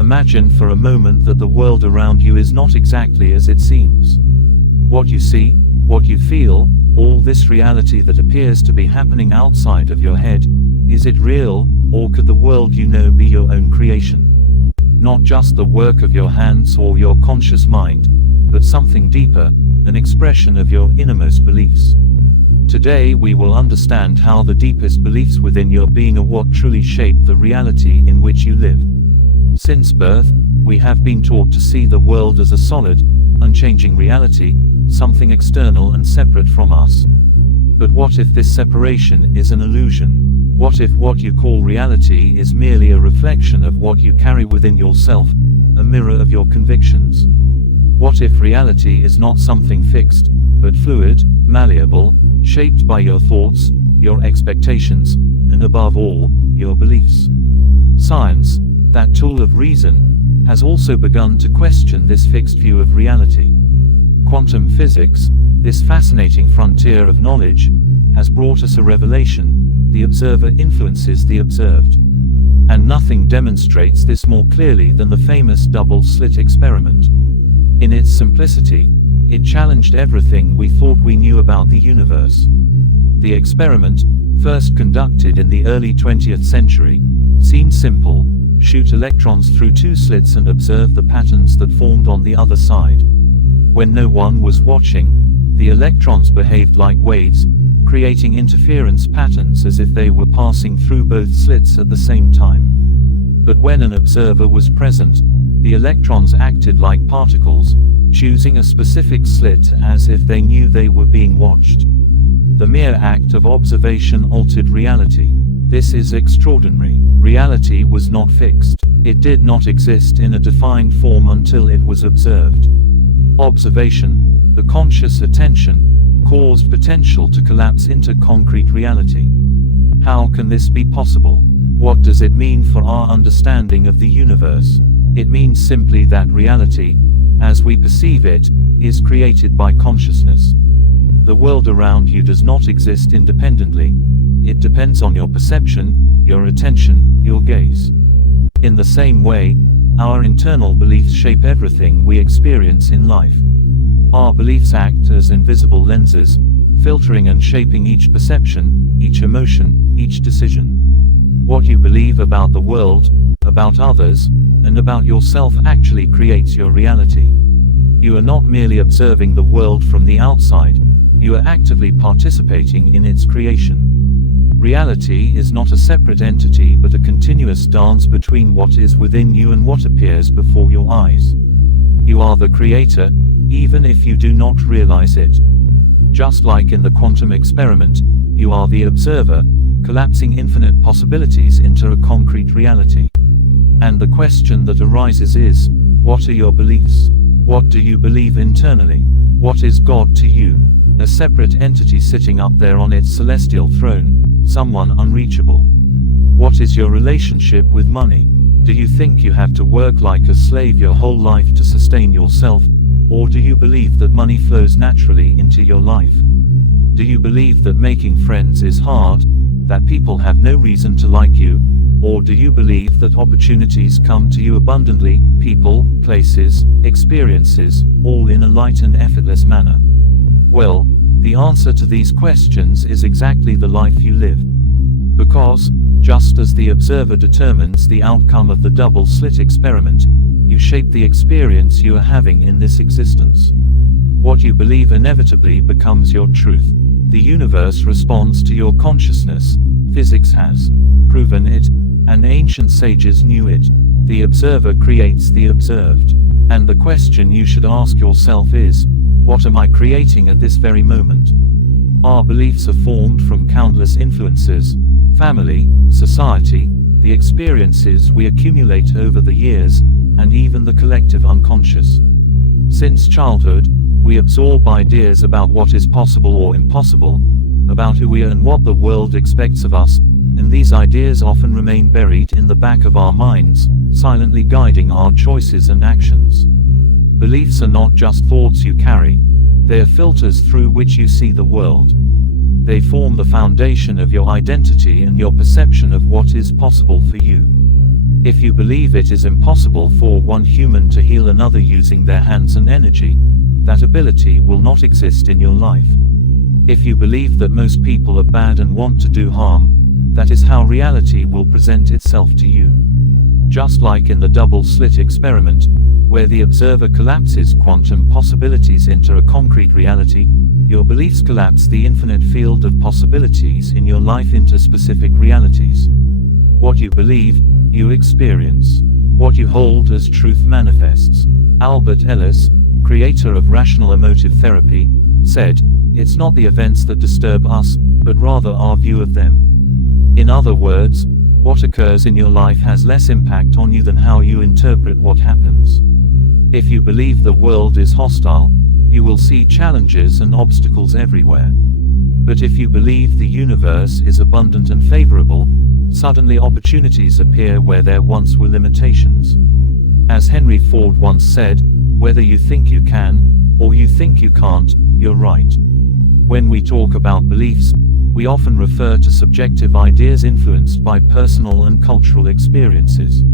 Imagine for a moment that the world around you is not exactly as it seems. What you see, what you feel, all this reality that appears to be happening outside of your head, is it real, or could the world you know be your own creation? Not just the work of your hands or your conscious mind, but something deeper, an expression of your innermost beliefs. Today we will understand how the deepest beliefs within your being are what truly shape the reality in which you live. Since birth, we have been taught to see the world as a solid, unchanging reality, something external and separate from us. But what if this separation is an illusion? What if what you call reality is merely a reflection of what you carry within yourself, a mirror of your convictions? What if reality is not something fixed, but fluid, malleable, shaped by your thoughts, your expectations, and above all, your beliefs? Science, that tool of reason, has also begun to question this fixed view of reality. Quantum physics, this fascinating frontier of knowledge, has brought us a revelation: the observer influences the observed. And nothing demonstrates this more clearly than the famous double-slit experiment. In its simplicity, it challenged everything we thought we knew about the universe. The experiment, first conducted in the early 20th century, seemed simple: shoot electrons through two slits and observe the patterns that formed on the other side. When no one was watching, the electrons behaved like waves, creating interference patterns as if they were passing through both slits at the same time. But when an observer was present, the electrons acted like particles, choosing a specific slit as if they knew they were being watched. The mere act of observation altered reality. This is extraordinary. Reality was not fixed. It did not exist in a defined form until it was observed. Observation, the conscious attention, caused potential to collapse into concrete reality. How can this be possible? What does it mean for our understanding of the universe? It means simply that reality, as we perceive it, is created by consciousness. The world around you does not exist independently. It depends on your perception, your attention, your gaze. In the same way, our internal beliefs shape everything we experience in life. Our beliefs act as invisible lenses, filtering and shaping each perception, each emotion, each decision. What you believe about the world, about others, and about yourself actually creates your reality. You are not merely observing the world from the outside, you are actively participating in its creation. Reality is not a separate entity but a continuous dance between what is within you and what appears before your eyes. You are the creator, even if you do not realize it. Just like in the quantum experiment, you are the observer, collapsing infinite possibilities into a concrete reality. And the question that arises is, what are your beliefs? What do you believe internally? What is God to you? A separate entity sitting up there on its celestial throne, someone unreachable. What is your relationship with money? Do you think you have to work like a slave your whole life to sustain yourself, or do you believe that money flows naturally into your life? Do you believe that making friends is hard, that people have no reason to like you, or do you believe that opportunities come to you abundantly, people, places, experiences, all in a light and effortless manner? Well, the answer to these questions is exactly the life you live. Because, just as the observer determines the outcome of the double-slit experiment, you shape the experience you are having in this existence. What you believe inevitably becomes your truth. The universe responds to your consciousness. Physics has proven it, and ancient sages knew it. The observer creates the observed. And the question you should ask yourself is, what am I creating at this very moment? Our beliefs are formed from countless influences: family, society, the experiences we accumulate over the years, and even the collective unconscious. Since childhood, we absorb ideas about what is possible or impossible, about who we are and what the world expects of us, and these ideas often remain buried in the back of our minds, silently guiding our choices and actions. Beliefs are not just thoughts you carry, they are filters through which you see the world. They form the foundation of your identity and your perception of what is possible for you. If you believe it is impossible for one human to heal another using their hands and energy, that ability will not exist in your life. If you believe that most people are bad and want to do harm, that is how reality will present itself to you. Just like in the double-slit experiment, where the observer collapses quantum possibilities into a concrete reality, your beliefs collapse the infinite field of possibilities in your life into specific realities. What you believe, you experience. What you hold as truth manifests. Albert Ellis, creator of rational emotive therapy, said, "It's not the events that disturb us, but rather our view of them." In other words, what occurs in your life has less impact on you than how you interpret what happens. If you believe the world is hostile, you will see challenges and obstacles everywhere. But if you believe the universe is abundant and favorable, suddenly opportunities appear where there once were limitations. As Henry Ford once said, "Whether you think you can, or you think you can't, you're right." When we talk about beliefs, we often refer to subjective ideas influenced by personal and cultural experiences.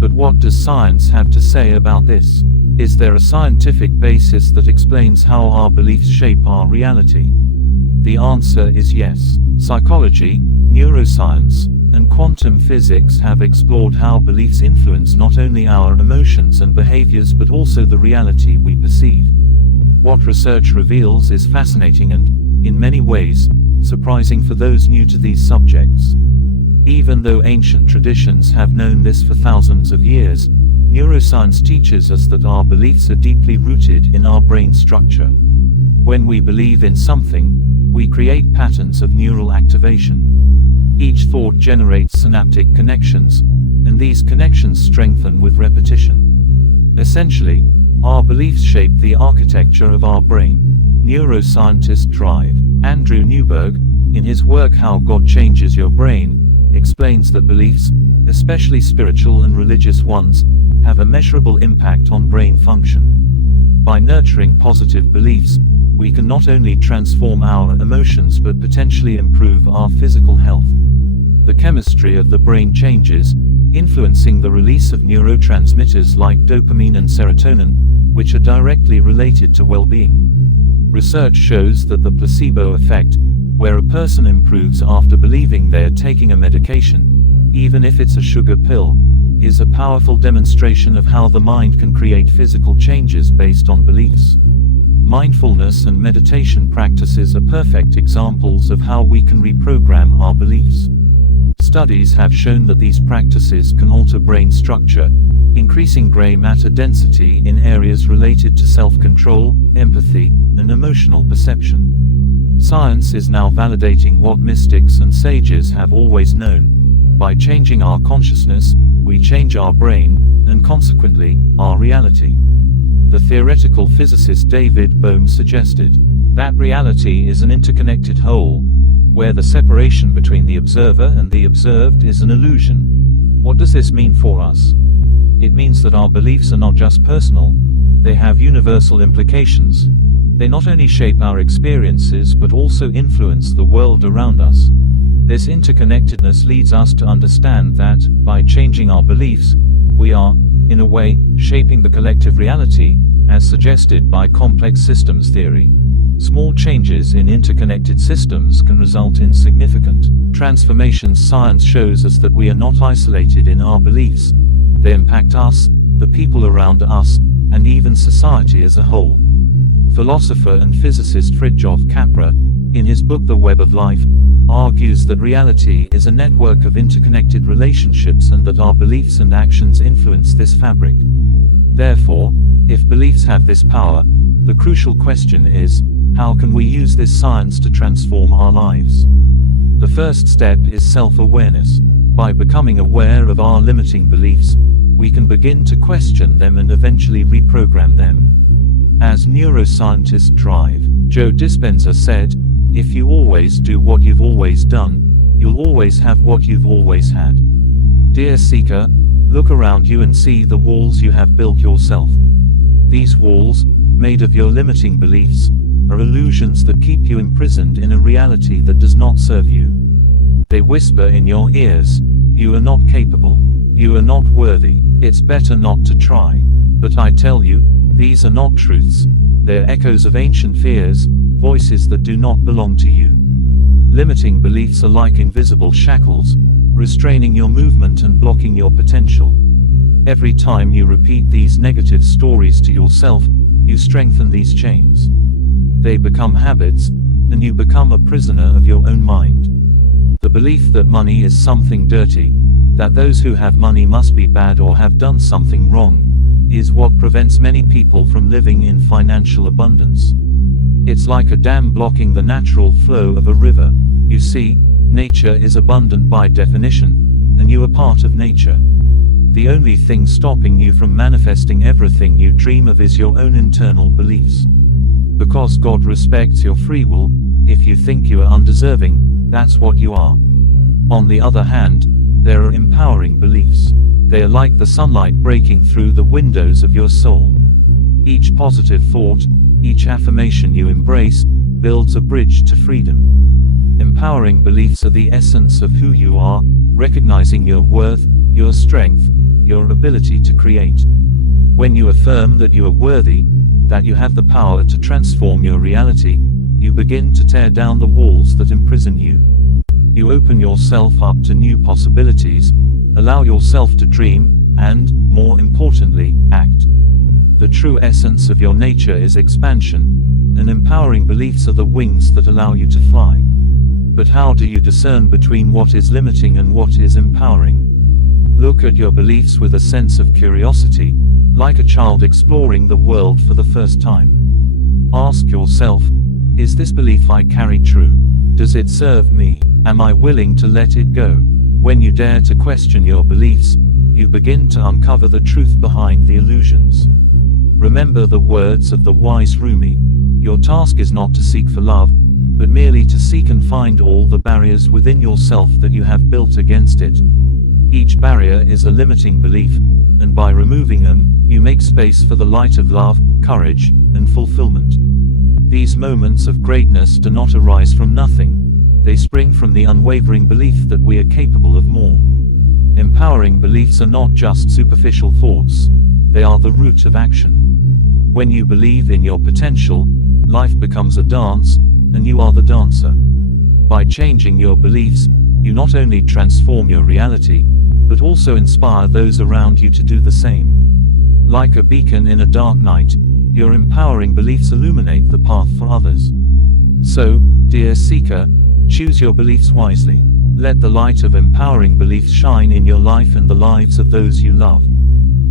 But what does science have to say about this? Is there a scientific basis that explains how our beliefs shape our reality? The answer is yes. Psychology, neuroscience, and quantum physics have explored how beliefs influence not only our emotions and behaviors but also the reality we perceive. What research reveals is fascinating and, in many ways, surprising for those new to these subjects. Even though ancient traditions have known this for thousands of years, neuroscience teaches us that our beliefs are deeply rooted in our brain structure. When we believe in something, we create patterns of neural activation. Each thought generates synaptic connections, and these connections strengthen with repetition. Essentially, our beliefs shape the architecture of our brain. Neuroscientist Drive. Andrew Newberg, in his work How God Changes Your Brain, explains that beliefs, especially spiritual and religious ones, have a measurable impact on brain function. By nurturing positive beliefs, we can not only transform our emotions but potentially improve our physical health. The chemistry of the brain changes, influencing the release of neurotransmitters like dopamine and serotonin, which are directly related to well-being. Research shows that the placebo effect, where a person improves after believing they are taking a medication, even if it's a sugar pill, is a powerful demonstration of how the mind can create physical changes based on beliefs. Mindfulness and meditation practices are perfect examples of how we can reprogram our beliefs. Studies have shown that these practices can alter brain structure, increasing gray matter density in areas related to self-control, empathy, and emotional perception. Science is now validating what mystics and sages have always known. By changing our consciousness, we change our brain, and consequently, our reality. The theoretical physicist David Bohm suggested that reality is an interconnected whole, where the separation between the observer and the observed is an illusion. What does this mean for us? It means that our beliefs are not just personal, they have universal implications. They not only shape our experiences but also influence the world around us. This interconnectedness leads us to understand that, by changing our beliefs, we are, in a way, shaping the collective reality, as suggested by complex systems theory. Small changes in interconnected systems can result in significant transformations. Science shows us that we are not isolated in our beliefs. They impact us, the people around us, and even society as a whole. Philosopher and physicist Fritjof Capra, in his book The Web of Life, argues that reality is a network of interconnected relationships and that our beliefs and actions influence this fabric. Therefore, if beliefs have this power, the crucial question is, how can we use this science to transform our lives? The first step is self-awareness. By becoming aware of our limiting beliefs, we can begin to question them and eventually reprogram them. As neuroscientist Joe Dispenza said, "If you always do what you've always done, you'll always have what you've always had." Dear seeker, look around you and see the walls you have built yourself. These walls, made of your limiting beliefs, are illusions that keep you imprisoned in a reality that does not serve you. They whisper in your ears, "You are not capable. You are not worthy. It's better not to try. But I tell you, these are not truths. They're echoes of ancient fears, voices that do not belong to you. Limiting beliefs are like invisible shackles, restraining your movement and blocking your potential. Every time you repeat these negative stories to yourself, you strengthen these chains. They become habits, and you become a prisoner of your own mind. The belief that money is something dirty, that those who have money must be bad or have done something wrong, is what prevents many people from living in financial abundance. It's like a dam blocking the natural flow of a river. You see, nature is abundant by definition, and you are part of nature. The only thing stopping you from manifesting everything you dream of is your own internal beliefs. Because God respects your free will, if you think you are undeserving, that's what you are. On the other hand, there are empowering beliefs. They are like the sunlight breaking through the windows of your soul. Each positive thought, each affirmation you embrace, builds a bridge to freedom. Empowering beliefs are the essence of who you are, recognizing your worth, your strength, your ability to create. When you affirm that you are worthy, that you have the power to transform your reality, you begin to tear down the walls that imprison you. You open yourself up to new possibilities, allow yourself to dream, and, more importantly, act. The true essence of your nature is expansion, and empowering beliefs are the wings that allow you to fly. But how do you discern between what is limiting and what is empowering? Look at your beliefs with a sense of curiosity, like a child exploring the world for the first time. Ask yourself, is this belief I carry true? Does it serve me? Am I willing to let it go? When you dare to question your beliefs, you begin to uncover the truth behind the illusions. Remember the words of the wise Rumi, your task is not to seek for love, but merely to seek and find all the barriers within yourself that you have built against it. Each barrier is a limiting belief, and by removing them, you make space for the light of love, courage, and fulfillment. These moments of greatness do not arise from nothing. They spring from the unwavering belief that we are capable of more. Empowering beliefs are not just superficial thoughts. They are the root of action. When you believe in your potential, life becomes a dance, and you are the dancer. By changing your beliefs, you not only transform your reality, but also inspire those around you to do the same. Like a beacon in a dark night, your empowering beliefs illuminate the path for others. So, dear seeker, choose your beliefs wisely. Let the light of empowering beliefs shine in your life and the lives of those you love.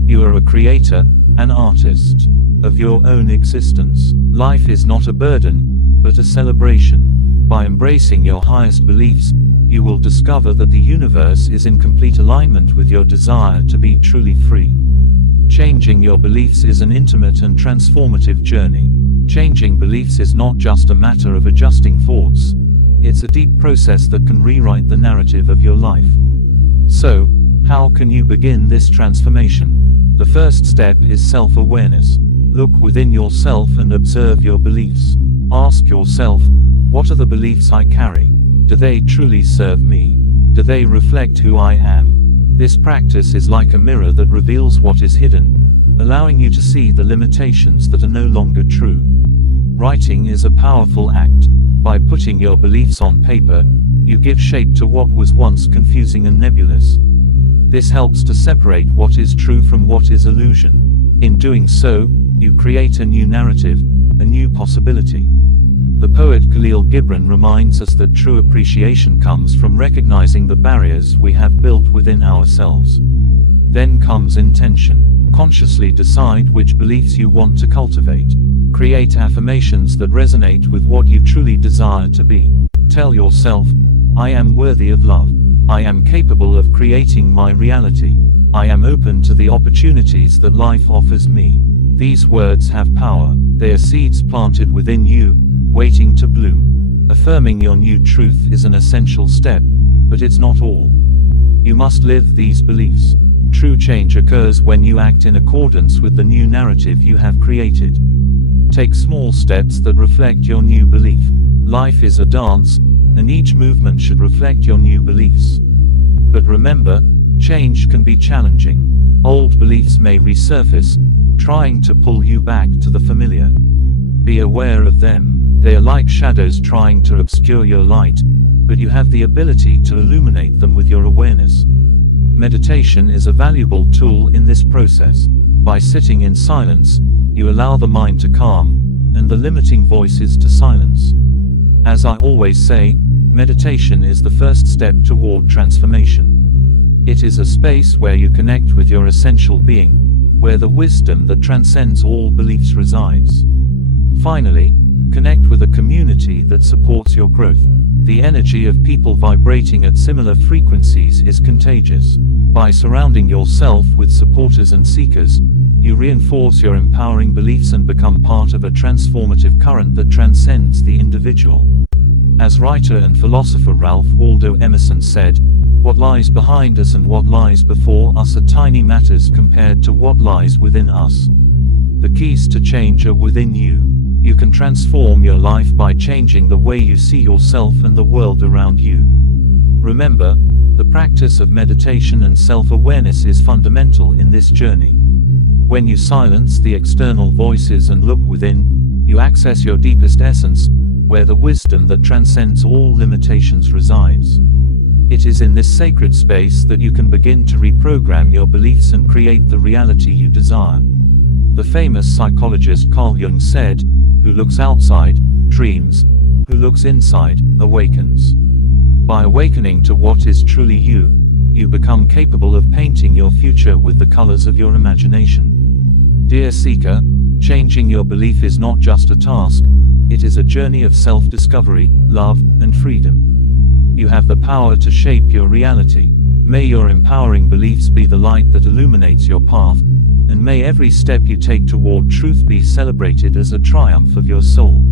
You are a creator, an artist of your own existence. Life is not a burden, but a celebration. By embracing your highest beliefs, you will discover that the universe is in complete alignment with your desire to be truly free. Changing your beliefs is an intimate and transformative journey. Changing beliefs is not just a matter of adjusting thoughts. It's a deep process that can rewrite the narrative of your life. So, how can you begin this transformation? The first step is self-awareness. Look within yourself and observe your beliefs. Ask yourself, what are the beliefs I carry? Do they truly serve me? Do they reflect who I am? This practice is like a mirror that reveals what is hidden, allowing you to see the limitations that are no longer true. Writing is a powerful act. By putting your beliefs on paper, you give shape to what was once confusing and nebulous. This helps to separate what is true from what is illusion. In doing so, you create a new narrative, a new possibility. The poet Khalil Gibran reminds us that true appreciation comes from recognizing the barriers we have built within ourselves. Then comes intention. Consciously decide which beliefs you want to cultivate. Create affirmations that resonate with what you truly desire to be. Tell yourself, I am worthy of love. I am capable of creating my reality. I am open to the opportunities that life offers me. These words have power. They are seeds planted within you, waiting to bloom. Affirming your new truth is an essential step, but it's not all. You must live these beliefs. True change occurs when you act in accordance with the new narrative you have created. Take small steps that reflect your new belief. Life is a dance, and each movement should reflect your new beliefs. But remember, Change can be challenging. Old beliefs may resurface, trying to pull you back to the familiar. Be aware of them. They are like shadows trying to obscure your light, but you have the ability to illuminate them with your awareness. Meditation is a valuable tool in this process. By sitting in silence, you allow the mind to calm, and the limiting voices to silence. As I always say, meditation is the first step toward transformation. It is a space where you connect with your essential being, where the wisdom that transcends all beliefs resides. Finally, connect with a community that supports your growth. The energy of people vibrating at similar frequencies is contagious. By surrounding yourself with supporters and seekers, you reinforce your empowering beliefs and become part of a transformative current that transcends the individual. As writer and philosopher Ralph Waldo Emerson said, "What lies behind us and what lies before us are tiny matters compared to what lies within us." The keys to change are within you. You can transform your life by changing the way you see yourself and the world around you. Remember, the practice of meditation and self-awareness is fundamental in this journey. When you silence the external voices and look within, you access your deepest essence, where the wisdom that transcends all limitations resides. It is in this sacred space that you can begin to reprogram your beliefs and create the reality you desire. The famous psychologist Carl Jung said, "Who looks outside, dreams. Who looks inside, awakens." By awakening to what is truly you, you become capable of painting your future with the colors of your imagination. Dear seeker, changing your belief is not just a task, it is a journey of self-discovery, love, and freedom. You have the power to shape your reality. May your empowering beliefs be the light that illuminates your path, and may every step you take toward truth be celebrated as a triumph of your soul.